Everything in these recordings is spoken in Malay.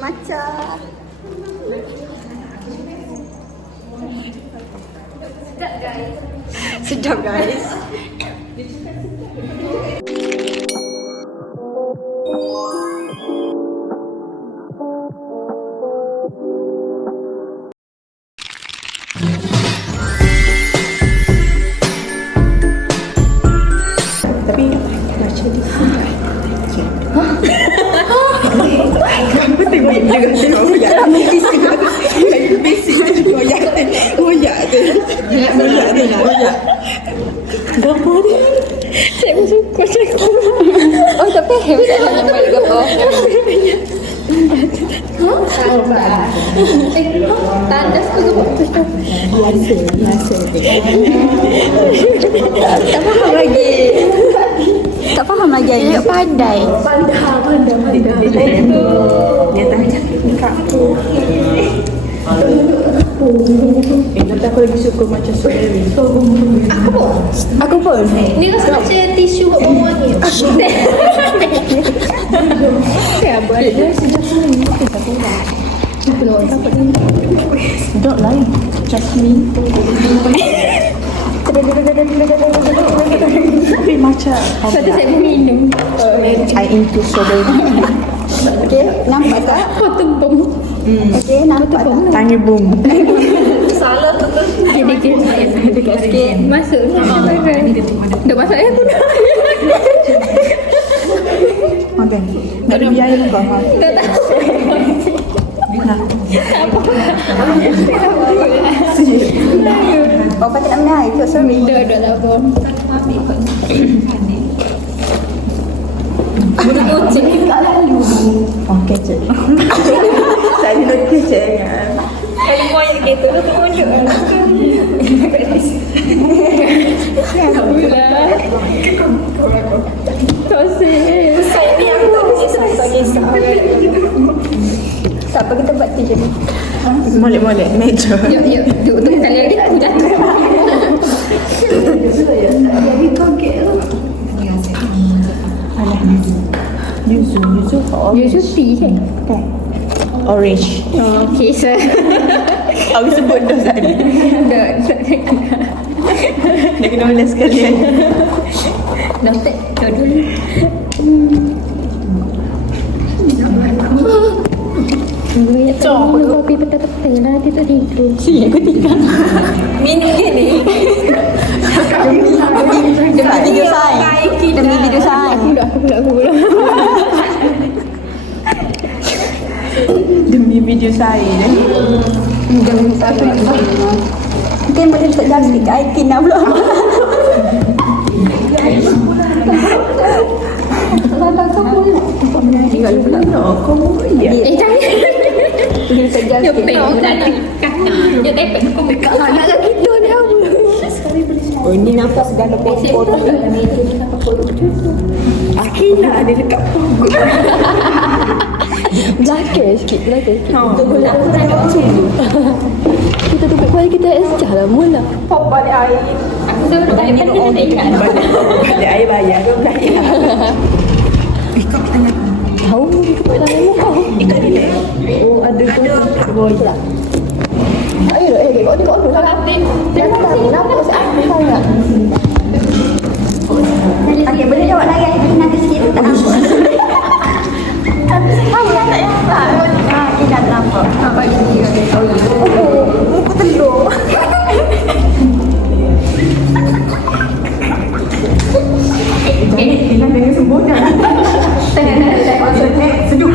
matcha. Sedap guys. Tapi baca di sini. Aku tengok dia tengok goyak. Basic je goyak tu. Goyak tu. Gambar dia. Saya suka cakap. Oh tapi hebat lah nampak gambar. Tandas tu biasa. Tak faham lagi. Tak faham lagi. Dia pandai. Dia tak cakap aku. Nanti aku lagi suka macam strawberry. Aku pun. Ni rasa macam tisu buat bawah ni. Ya, boleh. Dia sejak sini. Tapi dah. Belum dapat ni. Don't lie. Just me. Tapi macam Satu saya minum. I into strawberry. Okey, nampak tak? Potong. Okey, nampak tak? Tanya boom. Salah tu. Dekat sikit. Masuk. Dah masuk air pun. Makan. Nak ada biaya kau. Tak tahu. Oh, patut nak menaik tu, sorry. Dah tak apa. Budak kucing. Oh, kecek. Saya nak kecek kan. Kalau moyak gitu tu tunjuk. Alhamdulillah. Tosis. Saya ni aku tak kisah. Tak apa, kita buat tu je. Molek-molek meja. Yuk. Duduk kali lagi aku jatuh. Jadi kaget lah. Yuzu Yuzu tea kan? orange. Okay, sir. Aku sebut dah tadi. Dah Dah kena ulas sekalian. tak dulu. Kopi petang-petang lah dia tak tidur. Aku tinggal. Minum gini. Demi video sign. Demi video sign. Aku pula. Demi video saya Demi satu. Mungkin boleh tak jaga sikit aikin lah pula. Tinggal pula. kau ya. Jangan. Boleh tak jaga Dia sikit. pengen tadi. Dia tepek kau dekat. Nak kita ni apa? Oh, ini nampak segala pot-pot. Akina ada dekat punggung. Belakang sikit. Tunggu nak tengok sini. Kita tunggu kuali kita SCA lah mula. Pop balik air. Aku selalu tanya kan dekat. Balik air bayar ke bayar. Kau tanya. Tahu kita dah muka. Ikan ni dah. Oh ada boy. Ayo, tengok tu lah. Nampak sangat sangat. Okey, boleh jawab lagi nanti sikit tak apa. Apa tak yang kita dah nampak. Apa ini? Oh, muka telur. Jangan sembunyi. Sejuk.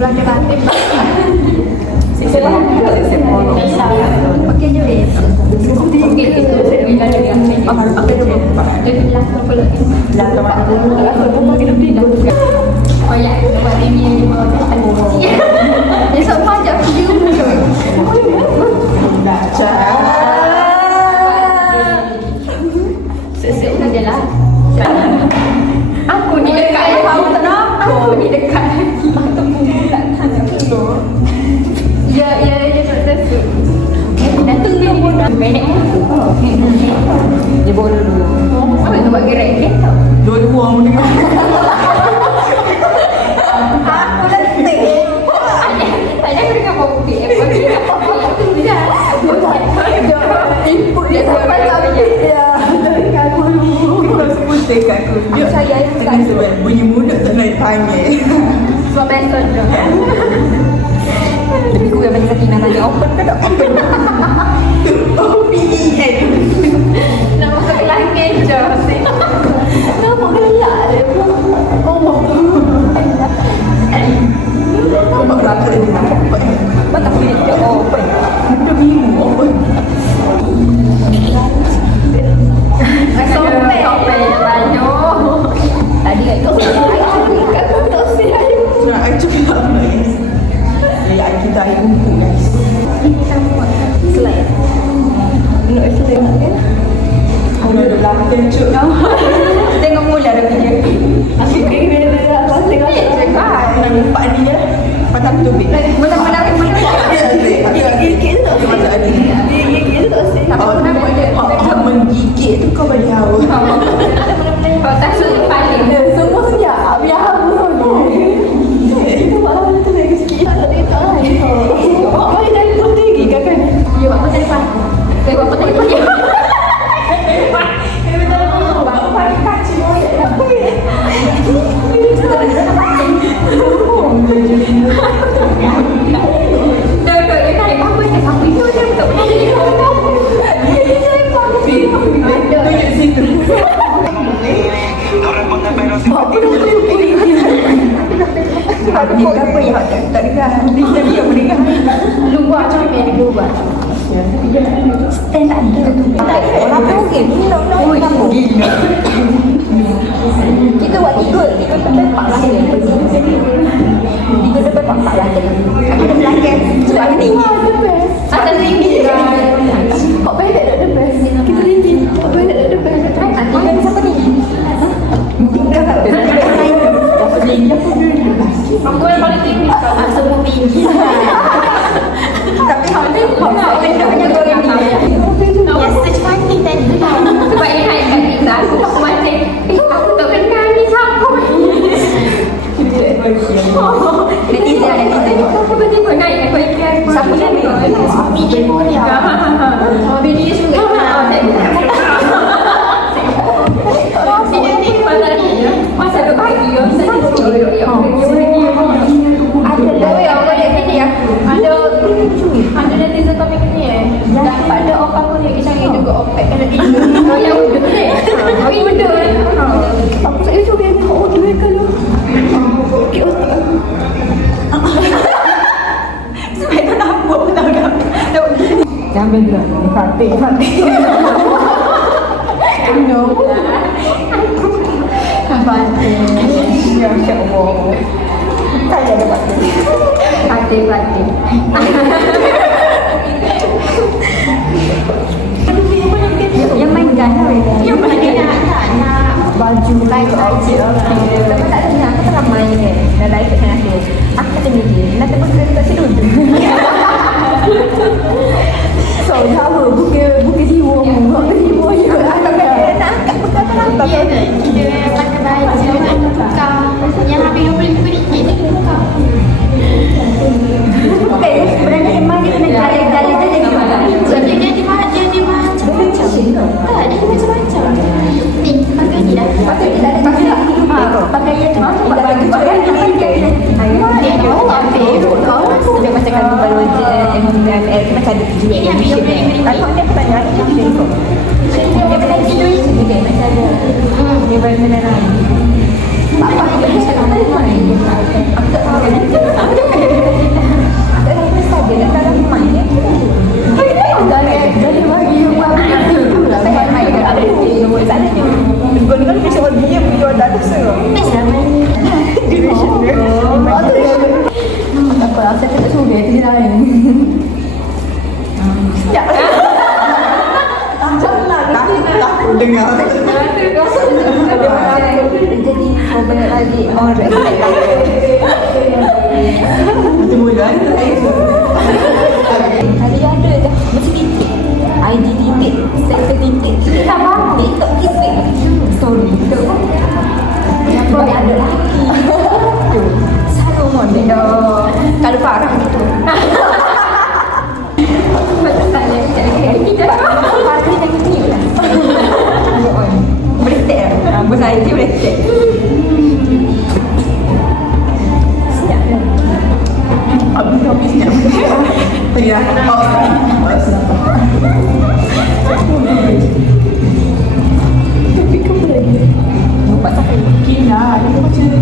Belanja batik. Okey je weh. Oh ya, buat ini esok pajak video. Sesek saja lah. Aku ni dekat yang tahu tak nak. Aku ni dekat lagi. Atau bulat tangan tu. Ya, tak tersuk. Datang dia pun dah banyak. panggil. Sebab method je. Tapi aku yang macam Tina tanya open ke tak open? OPEN. Nama kau langit je. Nama gelak dia. Oh, Apa belakang dia open? Betul pilih je open. Dia bingung open. Sampai tanya. Tadi kan kau Nak I cakap apa guys? Ya, I kita air buku guys. Selain. nak explain kan? Aku ada belakang cuk. Tengok mula ada video. Aku kira dia apa tengok. Nak nampak dia. Patah tu bit. Menarik. Dia gigit tu macam ni. Dia gigit tak sih? Menggigit tu kau bagi tahu. Kau tak suruh paling. Semua siap. Biar aku itu malah tu lagi sikit. Tak ada tak lain. Apa yang dari tu tinggi kan? Ya, apa tadi pak? Kau apa tadi pak? Kita buat tiga tempat lah ni. Tiga tempat lah ni. Ada belakang. Sebab tinggi. Atas tinggi. Kok pendek tak ada best? Kita tinggi. Kok pendek tak ada best? Nanti kan siapa tinggi? Aku yang paling tinggi. Semua tinggi. Tapi kau ni pendeknya kau yang tinggi. Yes, secantik tadi. Sebab ini naik kat kita. Aku macam, aku tak kenal ni siapa. Netizen. Tiba-tiba naik aku ikan. Siapa yang ni? Bikin pun ya. Video dia juga. Video ni pada ni. Masa ada bahagia. Ada yang boleh gini ya. Ada netizen komen ni dapat ada orang pun yang kisah yang juga opek kena tinggi. Yang udah ni. Yang udah ni. Aku tak cuba yang kau duit kalau. Okey otak. Sebab tu nampak pun tahu dah. Jangan gerak. Fatih. No. Fatih. Ya Allah. Tak ada Fatih. Fatih. Yang main gun. Yang main nak baju lain saja. Tapi tak ada aku tak main ni. Dah lain kat sana tu. Aku kata media. Nanti pun kita situ. So, sama bukan jiwa. Bukan jiwa je. Nak angkat bukan apa. Dia pakai baju nak buka. Yang habis 20 ringgit dia buka. Okey, sebenarnya Emma dia kena jalan-jalan gimana? Sebab dia macam tak, dia macam-macam. Ni, pakai ni dah. Pakai ni dah. Pakai yang tu. Pakai ni. Dia macam kan baru je MML macam ada tujuan mission ni. Kalau dia tanya aku dia kok. Dia macam gitu dia macam ada. Dia benar-benar apa aku boleh cakap tadi main. Aku tak tahu kan. Aku tak tahu dia tak ada main ni. Jadi bagi yang buat aku tak main ada ni. Tak ada ni. Gua kan bisa dia video dah tu semua. Duration dia. Apa saya tak suruh dia lain. Ya. Aku dengar. Jadi banyak lagi orang. Tunggu dah. Tadi ada dah mesti titik. ID titik, sector titik. Kita sama TikTok titik. Story tu. Yang ada lagi. Selalu model. Kalau Farah gitu. Farah ni tengok ni lah. Boleh tak? Rambut saya tu boleh tak? Ya. Nampak sampai Kina, dia macam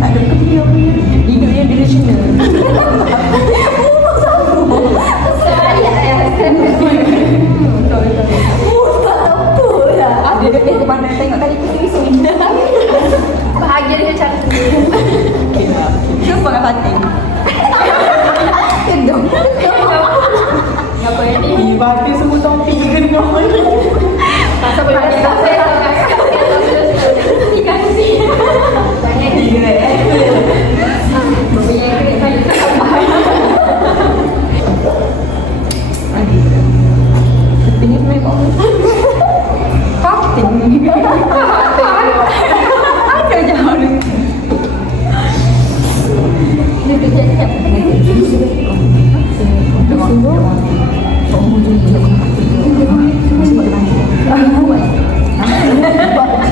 tak ada kerja punya. hidup yang delusional. Dia lebih kepandai tengok tadi tu Bahagia dengan cara sendiri. Cuba dengan Fatih. Kendung. Apa yang ni? Batin semua topik kena. Sampai pada kasih. Ini memang Fatih. Ada jauh ni. Dia kejap-kejap.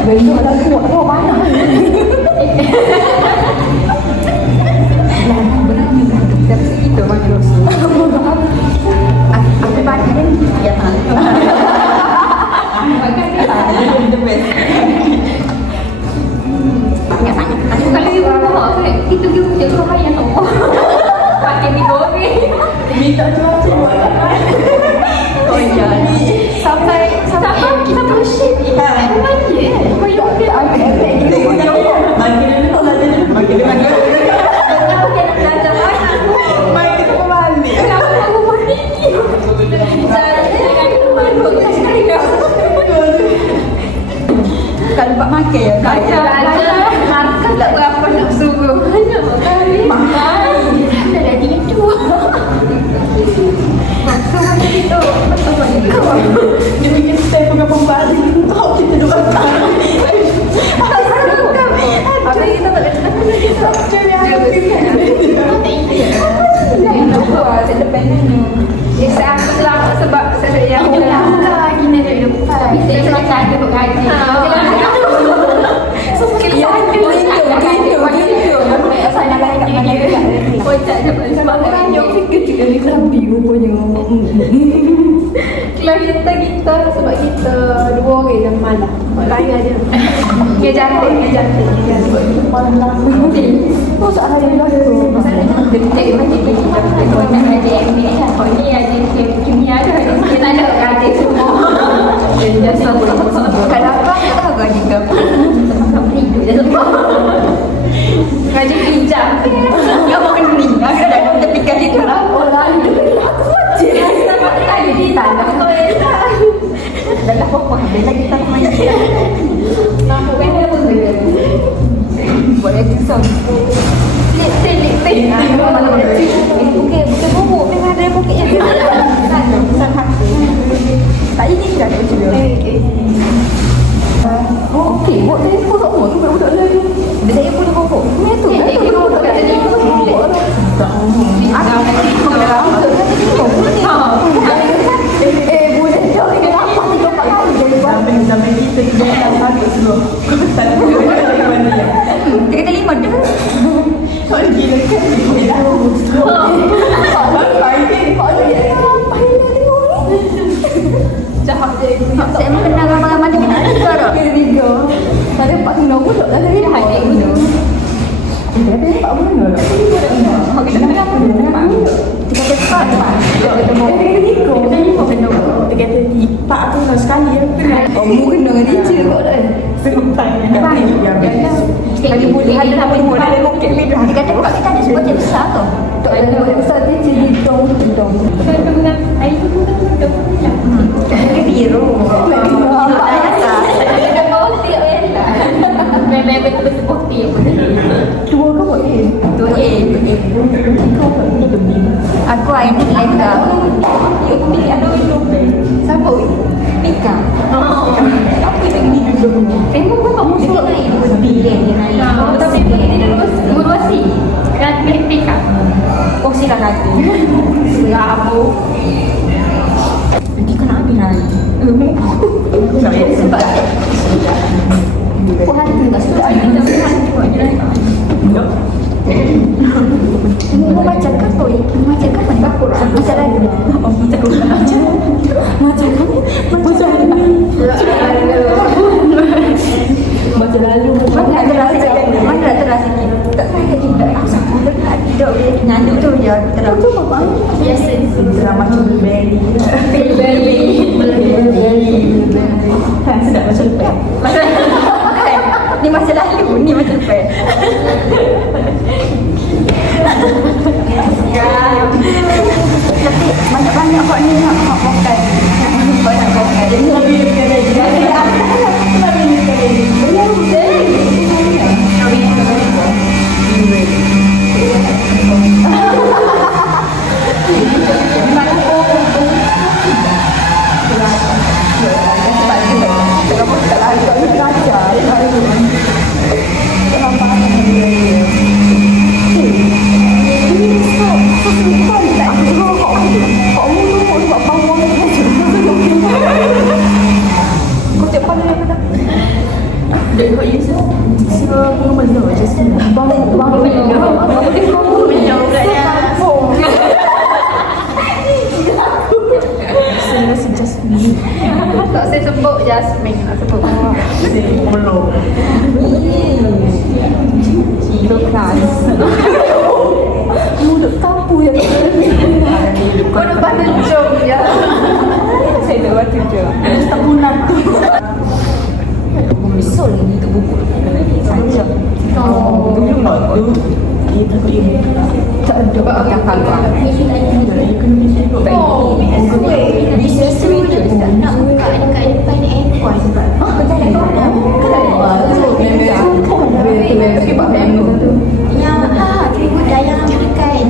Besok dah kuat tu banyak. Berani kan kita begitu bagi Rosi. Aku bagi dia ya tak. The best. Kalau you bawa itu dia punya bahaya tu. Pakai mi goreng. Minta cuaca buat. Oh ya. Sampai ship. Lagi. Kau yang dia ada efek. Bagi dulu, bagi dulu. Bagi dulu. Aku nak belajar banyak. Mai kita kembali. Kenapa aku mati? Jangan rumah aku sekali dah. Kalau buat makan ya. Belajar makan tak berapa nak suruh. Hanya mahal. Dah dah tidur. Masuk macam itu. Betul macam itu. Dia bikin step dengan pembalik. Kau kita dua kali. Apa kita tak ada kita. Saya aku selamat sebab saya yang lagi nak lupa. Saya selalu ada bergaji. Saya nak lagi dia. Oh, tak ada sebab orang yang Kecil dari kelambi rupanya. kita sebab kita dua orang dalam malam. Lain aja. Dia jantik. Malam. Oh, soalan yang lalu. Masalah detik macam tu kita nak ada MBA kan. Kau ni ada kimia ada kita ada gaji semua. Dia kalau apa kita tahu gaji berapa. Sama-sama hidup je semua. Gaji pinjam. Enggak mau ni. Agak dah tepi gaji dia lah. Setiap kali ditanda kau Dah tak apa-apa. Dia lagi tak main. Aku kan dia pun Boleh kisah. Lip-tip. Bukit bubuk memang ada bukit yang besar hati. Tak ini sudah ada juga. Oh, okey. Buat saya pun tak mau tu budak-budak lagi. Dia saya pun bubuk. Ni tu. Sampai kita dah satu semua. Tak ada mana ya. Dia kata 5 dah. Kau gila kan? Saya mau kenal ramai-ramai dia nak juga tak? Kira-kira. Tak ada 4 kena pun tak ada dia hadir guna. Dia ada 4 mana tak? Kita kena apa dia? Dia kata 4. Dia kata mau. Dia kena. Dia kata lipat tu lah sekali ya. Oh, mu kena dengan teacher kot dah. Serutan yang Lagi boleh ada apa yang boleh ada bukit ni dah. Dia kata kat kita ada sebuah yang besar tau. Tak ada yang besar teacher di dong. Saya dengan air tu dah Dia biru. Ada putih ya tak? Memang betul-betul putih pun. Dua ke buat A? Tu Aku air ni leka. Ada itu. Siapa? Pika. Apa yang ni dulu? Tengok pun tak Dia musuh. naik 2 bilion dia naik. Tapi dia dulu si. Kan pick up. Oh silakan. Labu. Nanti kena habis hari. Sebab Puan tu tak suka. kita berhenti buat jalan. Mu macam kan kau macam kan pada bakul macam lalu Macam lalu mana nak terasa sikit tak saya kita aku dekat hidup dia nyandu tu je terus tu apa biasa Drama macam belly. kan sedap macam lepas. ni masa lalu ni masa lepas tapi banyak-banyak kau ni nak makan banyak makan jadi lebih tak saya sebut Jasmine nak sebut Belum. Kilo keras. mulut kapu ya kau nak batu jom je Saya tak batu je. tak punah tu Misal ni tu buku saja. oh Belum nak tu. Kita tu. Tak ada yang kalau bisa sweet je nak buka dekat depan aircon betul yang tribut dayang dekat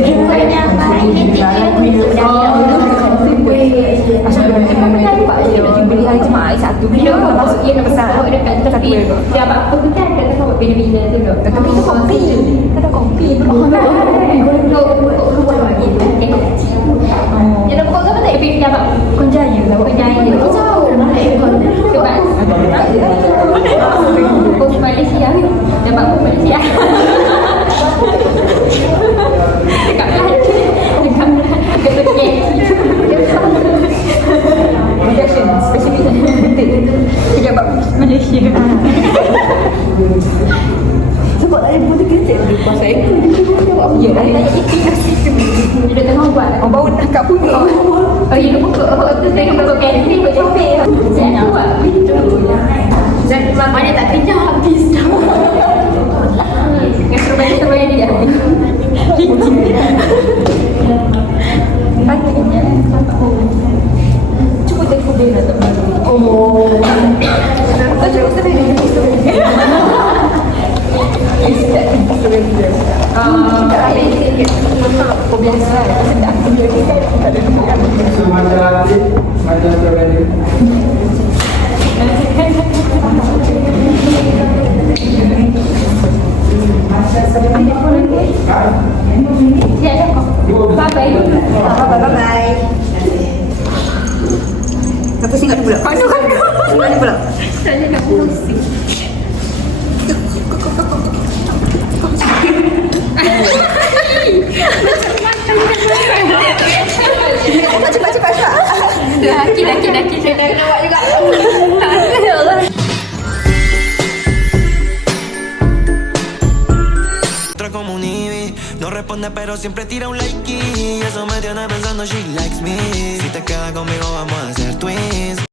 aircon yang magnetik Asal dia memang nampak je nak beli hari Jumaat satu bila masuk dia nak besar dekat tepi dia abang apa kita ada tengok bila-bila tu dok tapi tu kopi ada kopi belum untuk keluar lagi dia nak buka apa tak tapi dia abang Konjaya jauh dalam aircon sebab Pos Malaysia dia abang Pos Malaysia dekat Projection spesifik pejabat Malaysia. Sebab saya pun terkejut di pas saya. Ya, dah tanya dia dah tengah buat oh bau nak kat pun. oh ya dia buka tu tengok masuk kantin buat cafe saya nak buat gitu dan mamanya tak kerja habis dah dengan terbaik-terbaik dia Akhirnya cuba telefon dia tak baru. oh Tak cuba sendiri. Istirahat Instagram dia. Tak ada sikit. Oh biasa sedap dia kita tak ada duit. dia ada kok bye-bye Bye-bye. Apa singkat pula? Panu kan kau? Singkat pula. saya nak pusing Cepat-cepat. laki saya dah kena buat juga ya Allah Como un Ivy, no responde pero siempre tira un like y eso me tiene pensando she likes me. Si te quedas conmigo vamos a hacer twins.